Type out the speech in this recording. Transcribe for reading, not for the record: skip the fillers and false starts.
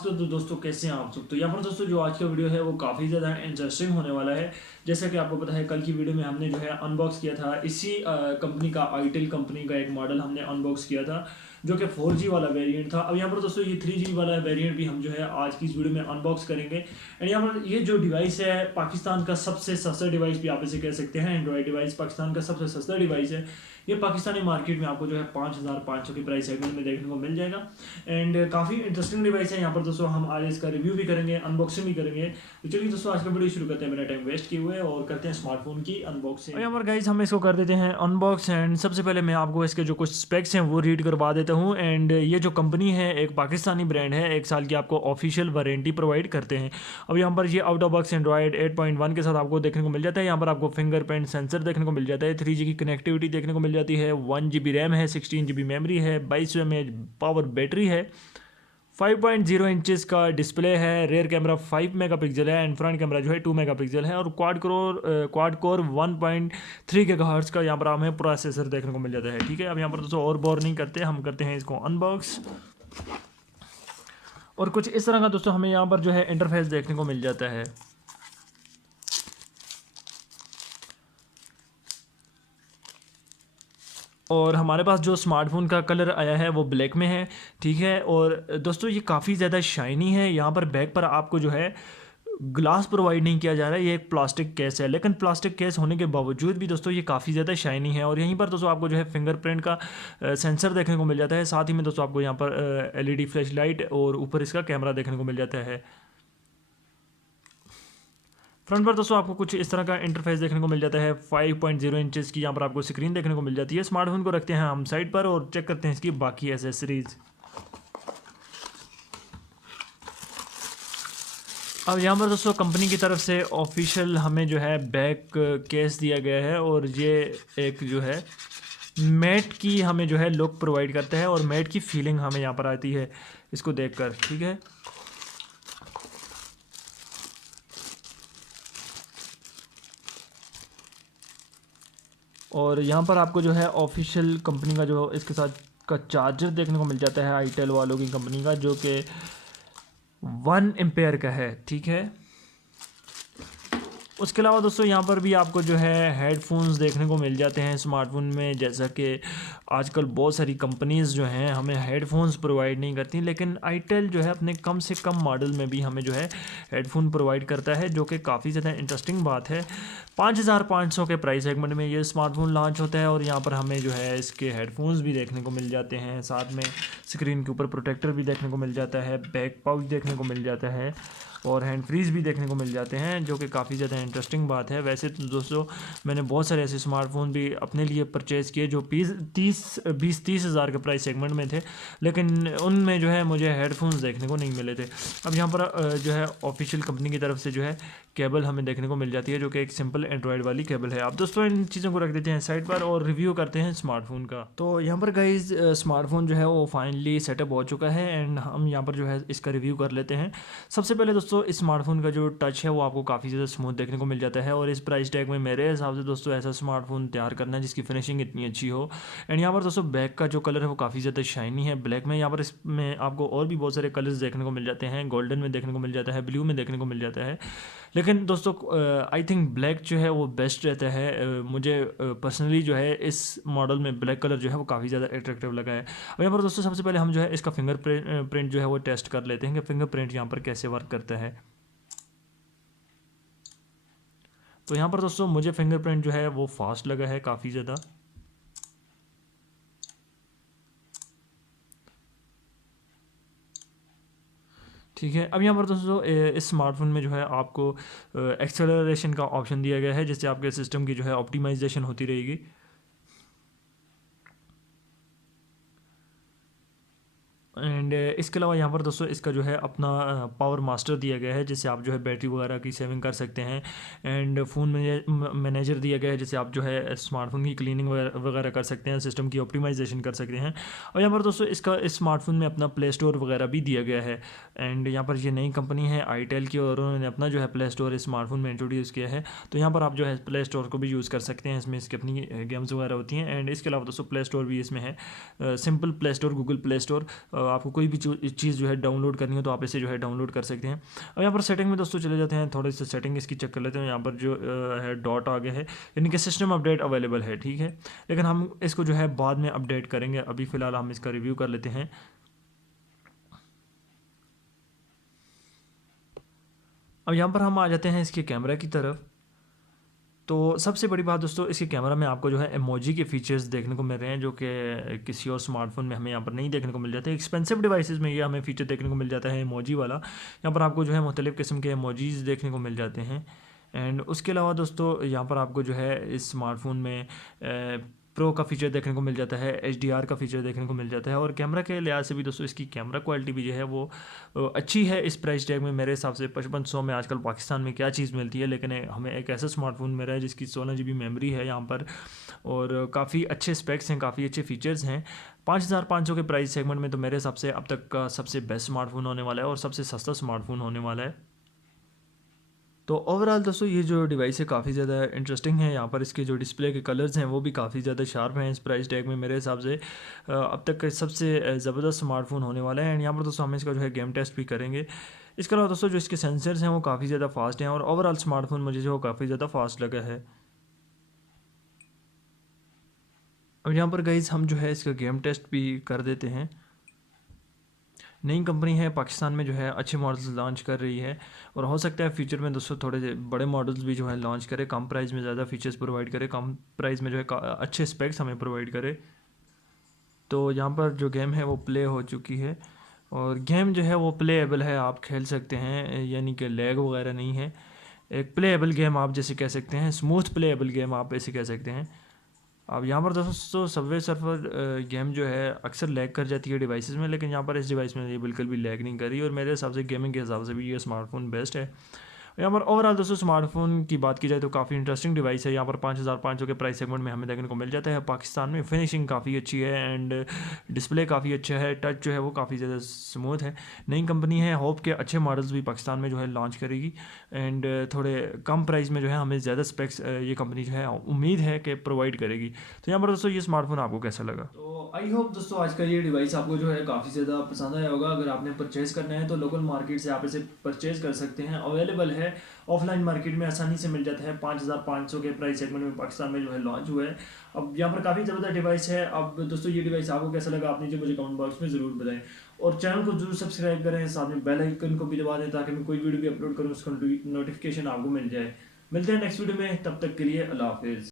नमस्ते तो दोस्तों, कैसे हैं आप सब। तो यहाँ पर दोस्तों जो आज का वीडियो है वो काफ़ी ज़्यादा इंटरेस्टिंग होने वाला है। जैसा कि आपको पता है, कल की वीडियो में हमने जो है अनबॉक्स किया था इसी कंपनी का, आईटेल कंपनी का एक मॉडल हमने अनबॉक्स किया था जो कि 4G वाला वेरिएंट था। अब यहाँ पर दोस्तों ये 3G वाला वेरिएंट भी हम जो है आज की इस वीडियो में अनबॉक्स करेंगे। एंड यहाँ पर ये जो डिवाइस है पाकिस्तान का सबसे सस्ता डिवाइस भी आप इसे कह सकते हैं। एंड्रॉइड डिवाइस पाकिस्तान का सबसे सस्ता डिवाइस है। ये पाकिस्तानी मार्केट में आपको जो है 5500 की प्राइस सेगमेंट में देखने को मिल जाएगा। एंड काफ़ी इंटरेस्टिंग डिवाइस है। यहाँ पर दोस्तों हम आज इसका रिव्यू भी करेंगे, अनबॉक्सिंग भी करेंगे। तो चलिए दोस्तों आज का वीडियो शुरू करते हैं मेरा टाइम वेस्ट किए हुए और करते हैं स्मार्टफोन की अनबॉक्सिंग। यहाँ पर गाइस हम इसको कर देते हैं अनबॉक्स। एंड सबसे पहले मैं आपको इसके जो कुछ स्पेक्स हैं वो रीड करवा देता हूँ। एंड ये जो कंपनी है एक पाकिस्तानी ब्रांड है, 1 साल की आपको ऑफिशियल वारंटी प्रोवाइड करते हैं। अब यहाँ पर ये आउट ऑफ बॉक्स एंड्रॉइड 8.1 के साथ आपको देखने को मिल जाता है। यहाँ पर आपको फिंगरप्रिंट सेंसर देखने को मिल जाता है, 3G की कनेक्टिविटी देखने को मिल जाती है, 1GB रैम है, 16GB मेमोरी है, 2200 mAh पावर बैटरी है, 5.0 इंचेस का डिस्प्ले है, रेयर कैमरा 5 मेगापिक्सल है एंड फ्रंट कैमरा जो है 2 मेगापिक्सल है, और क्वाड कोर 1.3 गीगाहर्ट्ज़ का यहाँ पर हमें प्रोसेसर देखने को मिल जाता है। ठीक है, अब यहाँ पर दोस्तों और बोर नहीं करते, हम करते हैं इसको अनबॉक्स। और कुछ इस तरह का दोस्तों हमें यहाँ पर जो है इंटरफेस देखने को मिल जाता है। और हमारे पास जो स्मार्टफोन का कलर आया है वो ब्लैक में है। ठीक है, और दोस्तों ये काफ़ी ज़्यादा शाइनी है। यहाँ पर बैक पर आपको जो है ग्लास प्रोवाइड नहीं किया जा रहा है, ये एक प्लास्टिक केस है। लेकिन प्लास्टिक केस होने के बावजूद भी दोस्तों ये काफ़ी ज़्यादा शाइनी है। और यहीं पर दोस्तों आपको जो है फिंगरप्रिंट का सेंसर देखने को मिल जाता है। साथ ही में दोस्तों आपको यहाँ पर LED फ्लैश लाइट और ऊपर इसका कैमरा देखने को मिल जाता है। फ्रंट पर दोस्तों आपको कुछ इस तरह का इंटरफेस देखने को मिल जाता है। 5.0 इंचेस की यहाँ पर आपको स्क्रीन देखने को मिल जाती है। स्मार्टफोन को रखते हैं हम साइड पर और चेक करते हैं इसकी बाकी एसेसरीज। अब यहाँ पर दोस्तों कंपनी की तरफ से ऑफिशियल हमें जो है बैक केस दिया गया है, और ये एक जो है मैट की हमें जो है लुक प्रोवाइड करता है, और मैट की फीलिंग हमें यहाँ पर आती है इसको देखकर। ठीक है, और यहाँ पर आपको जो है ऑफिशियल कंपनी का जो इसके साथ का चार्जर देखने को मिल जाता है आईटेल वालों की कंपनी का, जो कि 1 एम्पेयर का है। ठीक है, उसके अलावा दोस्तों यहाँ पर भी आपको जो है हेडफोन्स देखने को मिल जाते हैं स्मार्टफोन में। जैसा कि आजकल बहुत सारी कंपनीज़ जो हैं हमें हेडफोन्स प्रोवाइड नहीं करती, लेकिन आईटेल जो है अपने कम से कम मॉडल में भी हमें जो है हेडफोन प्रोवाइड करता है, जो कि काफ़ी ज़्यादा इंटरेस्टिंग बात है। 5500 के प्राइस सेगमेंट में ये स्मार्टफोन लॉन्च होता है, और यहाँ पर हमें जो है इसके हेडफोन्स भी देखने को मिल जाते हैं। साथ में स्क्रीन के ऊपर प्रोटेक्टर भी देखने को मिल जाता है, बैक पाउच देखने को मिल जाता है, और हैंड फ्रीज भी देखने को मिल जाते हैं, जो कि काफ़ी ज़्यादा इंटरेस्टिंग बात है। वैसे तो दोस्तों मैंने बहुत सारे ऐसे स्मार्टफोन भी अपने लिए परचेज़ किए जो 20-30 हज़ार के प्राइस सेगमेंट में थे, लेकिन उनमें जो है मुझे हेडफोन्स देखने को नहीं मिले थे। अब यहाँ पर जो है ऑफिशियल कंपनी की तरफ से जो है केबल हमें देखने को मिल जाती है, जो कि एक सिंपल एंड्रॉयड वाली केबल है। अब दोस्तों इन चीज़ों को रख देते हैं साइड पर और रिव्यू करते हैं स्मार्टफोन का। तो यहाँ पर गाइज स्मार्टफोन जो है वो फाइनली सेटअप हो चुका है, एंड हम यहाँ पर जो है इसका रिव्यू कर लेते हैं। सबसे पहले दोस्तों इस स्मार्टफोन का जो टच है वो आपको काफ़ी ज़्यादा स्मूथ देखने को मिल जाता है, और इस प्राइस टैग में मेरे हिसाब से दोस्तों ऐसा स्मार्टफोन तैयार करना है जिसकी फिनिशिंग इतनी अच्छी हो। एंड यहाँ पर दोस्तों बैक का जो कलर है वो काफ़ी ज़्यादा शाइनी है ब्लैक में। यहाँ पर इसमें आपको और भी बहुत सारे कलर्स देखने को मिल जाते हैं, गोल्डन में देखने को मिल जाता है, ब्लू में देखने को मिल जाता है, लेकिन दोस्तों आई थिंक ब्लैक जो है वो बेस्ट रहता है। मुझे पर्सनली जो है इस मॉडल में ब्लैक कलर जो है वो काफ़ी ज़्यादा अट्रैक्टिव लगा है। और यहाँ पर दोस्तों सबसे पहले हम जो है इसका फिंगरप्रिंट जो है वो टेस्ट कर लेते हैं कि फिंगरप्रिंट यहाँ पर कैसे वर्क करता है। तो यहाँ पर दोस्तों मुझे फिंगरप्रिंट जो है वो फास्ट लगा है काफ़ी ज़्यादा। ठीक है, अब यहाँ पर दोस्तों इस स्मार्टफोन में जो है आपको एक्सेलरेशन का ऑप्शन दिया गया है, जिससे आपके सिस्टम की जो है ऑप्टिमाइजेशन होती रहेगी। एंड इसके अलावा यहाँ पर दोस्तों इसका जो है अपना पावर मास्टर दिया गया है, जिससे आप जो है बैटरी वगैरह की सेविंग कर सकते हैं। एंड फ़ोन मैनेजर दिया गया है, जिससे आप जो है स्मार्टफोन की क्लीनिंग वगैरह कर सकते हैं, सिस्टम की ऑप्टिमाइजेशन कर सकते हैं। और यहाँ पर दोस्तों इसका इस स्मार्टफोन में अपना प्ले स्टोर वगैरह भी दिया गया है। एंड यहाँ पर ये नई कंपनी है आईटेल की, और उन्होंने अपना जो है प्ले स्टोर इस स्मार्टफोन में इंट्रोड्यूस किया है। तो यहाँ पर आप जो है प्ले स्टोर को भी यूज़ कर सकते हैं, इसमें इसकी अपनी गेम्स वगैरह होती हैं। एंड इसके अलावा दोस्तों प्ले स्टोर भी इसमें है, simple play store, Google play store. आपको कोई भी चीज़ जो है डाउनलोड करनी हो तो आप इसे जो है डाउनलोड कर सकते हैं। अब यहाँ पर सेटिंग में दोस्तों चले जाते हैं, थोड़े से सेटिंग इसकी चेक कर लेते हैं। यहाँ पर जो है डॉट आ गया है, यानी कि सिस्टम अपडेट अवेलेबल है, ठीक है, लेकिन हम इसको जो है बाद में अपडेट करेंगे। अभी फ़िलहाल हम इसका रिव्यू कर लेते हैं। अब यहाँ पर हम आ जाते हैं इसके कैमरा की तरफ। तो सबसे बड़ी बात दोस्तों, इसके कैमरा में आपको जो है इमोजी के फीचर्स देखने को मिल रहे हैं, जो कि किसी और स्मार्टफोन में हमें यहाँ पर नहीं देखने को मिल जाते। एक्सपेंसिव डिवाइसेस में ये हमें फीचर देखने को मिल जाता है इमोजी वाला। यहाँ पर आपको जो है मुख्तलिफ़ किस्म के इमोजीज़ देखने को मिल जाते हैं। एंड उसके अलावा दोस्तों यहाँ पर आपको जो है इस स्मार्टफोन में प्रो का फीचर देखने को मिल जाता है, HDR का फीचर देखने को मिल जाता है। और कैमरा के लिहाज से भी दोस्तों इसकी कैमरा क्वालिटी भी जो है वो अच्छी है इस प्राइस टैग में। मेरे हिसाब से 5500 में आजकल पाकिस्तान में क्या चीज़ मिलती है, लेकिन हमें एक ऐसा स्मार्टफोन मिला है जिसकी 16 GB मेमोरी है यहाँ पर, और काफ़ी अच्छे स्पेक्स हैं, काफ़ी अच्छे फीचर्स हैं। 5500 के प्राइस सेगमेंट में तो मेरे हिसाब से अब तक का सबसे बेस्ट स्मार्टफोन होने वाला है और सबसे सस्ता स्मार्टफोन होने वाला है। तो ओवरऑल दोस्तों ये जो डिवाइस है काफ़ी ज़्यादा इंटरेस्टिंग है। यहाँ पर इसके जो डिस्प्ले के कलर्स हैं वो भी काफ़ी ज़्यादा शार्प हैं इस प्राइस टैग में। मेरे हिसाब से अब तक का सबसे ज़बरदस्त स्मार्टफोन होने वाला है। एंड यहाँ पर दोस्तों हम इसका जो है गेम टेस्ट भी करेंगे। इसके अलावा दोस्तों जो इसके सेंसर्स हैं वो काफ़ी ज़्यादा फास्ट हैं, और ओवरऑल स्मार्टफोन मुझे जो काफ़ी ज़्यादा फास्ट लगा है। अब यहाँ पर गाइस हम जो है इसका गेम टेस्ट भी कर देते हैं। नई कंपनी है, पाकिस्तान में जो है अच्छे मॉडल्स लॉन्च कर रही है, और हो सकता है फ्यूचर में दोस्तों थोड़े बड़े मॉडल्स भी जो है लॉन्च करे, कम प्राइस में ज़्यादा फीचर्स प्रोवाइड करे, कम प्राइस में जो है अच्छे स्पेक्स हमें प्रोवाइड करे। तो यहाँ पर जो गेम है वो प्ले हो चुकी है, और गेम जो है वो प्लेएबल है, आप खेल सकते हैं, यानी कि लैग वगैरह नहीं है। एक प्लेएबल गेम आप जैसे कह सकते हैं, स्मूथ प्लेएबल गेम आप ऐसे कह सकते हैं। अब यहाँ पर दोस्तों सबवे सर्फर गेम जो है अक्सर लैग कर जाती है डिवाइसेस में, लेकिन यहाँ पर इस डिवाइस में ये बिल्कुल भी लैग नहीं कर रही, और मेरे हिसाब से गेमिंग के हिसाब से भी ये स्मार्टफोन बेस्ट है। यहाँ पर ओवरऑल दोस्तों स्मार्टफोन की बात की जाए तो काफ़ी इंटरेस्टिंग डिवाइस है। यहाँ पर 5500 के प्राइस सेगमेंट में हमें देखने को मिल जाता है पाकिस्तान में। फिनिशिंग काफ़ी अच्छी है, एंड डिस्प्ले काफ़ी अच्छा है, टच जो है वो काफ़ी ज़्यादा स्मूथ है। नई कंपनी है, होप के अच्छे मॉडल्स भी पाकिस्तान में जो है लॉन्च करेगी, एंड थोड़े कम प्राइस में जो है हमें ज़्यादा स्पेक्स ये कंपनी जो है उम्मीद है कि प्रोवाइड करेगी। तो यहाँ पर दोस्तों ये स्मार्टफोन आपको कैसा लगा? तो आई होप दोस्तों आज का ये डिवाइस आपको जो है काफ़ी ज़्यादा पसंद आया होगा। अगर आपने परचेज़ करना है तो लोकल मार्केट से आप इसे परचेज़ कर सकते हैं, अवेलेबल है ऑफलाइन मार्केट में आसानी से मिल जाता है। 5500 के प्राइस सेगमेंट में पाकिस्तान में जो है लॉन्च हुआ है। अब यहाँ पर काफ़ी ज़बरदस्त डिवाइस है। अब दोस्तों ये डिवाइस आपको कैसा लगा आपने जो मुझे कमेंट बॉक्स में ज़रूर बताएं, और चैनल को जरूर सब्सक्राइब करें, साथ में बेल आइकन को भी दबा दें ताकि मैं कोई वीडियो भी अपलोड करूँ उसका नोटिफिकेशन आपको मिल जाए। मिलते हैं नेक्स्ट वीडियो में, तब तक के लिए अल्लाह हाफिज़।